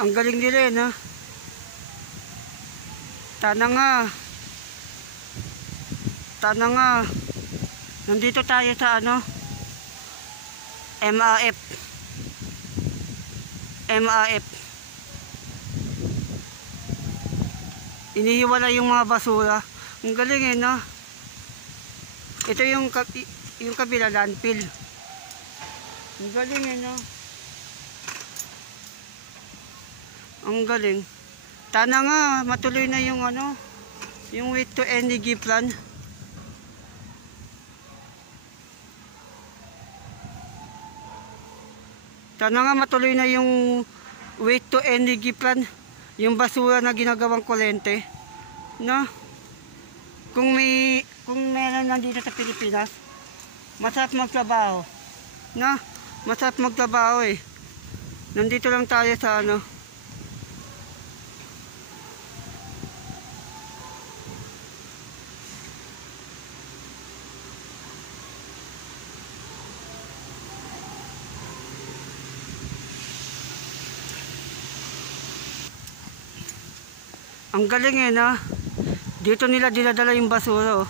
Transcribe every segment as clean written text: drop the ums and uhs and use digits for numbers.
Ang galing nila eh, no? Tana nga. Tana nga. Nandito tayo sa ano? MAF. MAF. Inihiwala yung mga basura. Ang galing eh, no? Ito yung kabila landfill. Ang galing eh, no? Ang galing. Tana nga, matuloy na yung ano, yung waste to energy plan. Tana nga, matuloy na yung waste to energy plan. Yung basura na ginagawang kuryente. No? Kung meron nandito sa Pilipinas, masarap magtrabaho. No? Masarap magtrabaho eh. Nandito lang tayo sa ano. Ang galing eh, no? Dito nila dinadala yung basura, oh.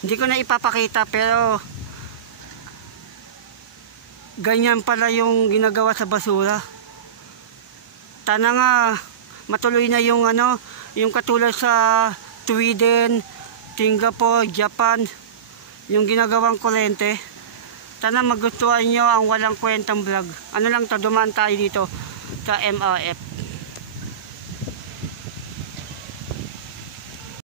Hindi ko na ipapakita, pero ganyan pala yung ginagawa sa basura. Tana nga, matuloy na yung ano, yung katulad sa Sweden, Singapore, Japan, yung ginagawang kuryente. Tana magustuhan nyo ang walang kwentang vlog. Ano lang to, dumaan tayo dito sa MAF.